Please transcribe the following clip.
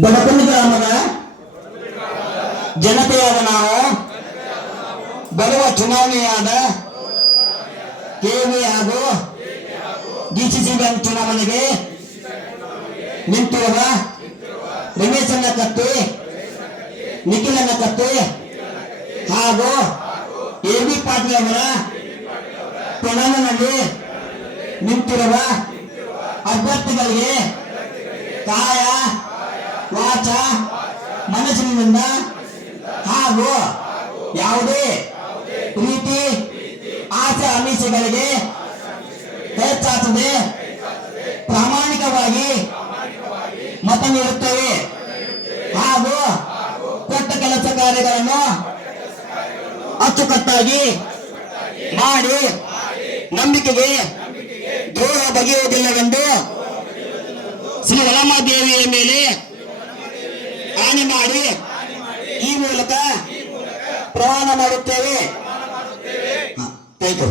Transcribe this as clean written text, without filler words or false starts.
ಬಡಕುಂಡಿ ಗ್ರಾಮದ ಜನತೆಯಾದ ನಾವು ಬರುವ ಚುನಾವಣೆಯಾದ ಕೆವಿ ಹಾಗೂ ಡಿಸಿಸಿ ಬ್ಯಾಂಕ್ ಚುನಾವಣೆಗೆ ನಿಂತಿರುವ ರಮೇಶನ್ನ ಕತ್ತಿ, ನಿಖಿಲನ್ನ ಕತ್ತಿ ಹಾಗೂ ಎಬಿ ಪಾಟೀಲ್ ಅವರ ಪ್ರಧಾನದಲ್ಲಿ ನಿಂತಿರುವ ಅಭ್ಯರ್ಥಿಗಳಿಗೆ ಕಾಯ ವಾಚ ಮನಸ್ಸಿನಿಂದ ಹಾಗೂ ಯಾವುದೇ ಪ್ರೀತಿ ಆಸೆ ಆಮಿಷಗಳಿಗೆ ಹೆಚ್ಚಾಗದೆ ಪ್ರಾಮಾಣಿಕವಾಗಿ ಮತ ನೀಡುತ್ತೇವೆ ಹಾಗೂ ಕೊಟ್ಟ ಕೆಲಸ ಕಾರ್ಯಗಳನ್ನು ಅಚ್ಚುಕಟ್ಟಾಗಿ ಮಾಡಿ ನಂಬಿಕೆಗೆ ದ್ರೋಹ ಬಗೆಯುವುದಿಲ್ಲವೆಂದು ಶ್ರೀ ವಲಮಾದೇವಿಯ ಮೇಲೆ ಆಣೆ ಮಾಡಿ ಈ ಮೂಲಕ ಪ್ರಮಾಣ ಮಾಡುತ್ತೇವೆ. Thank you.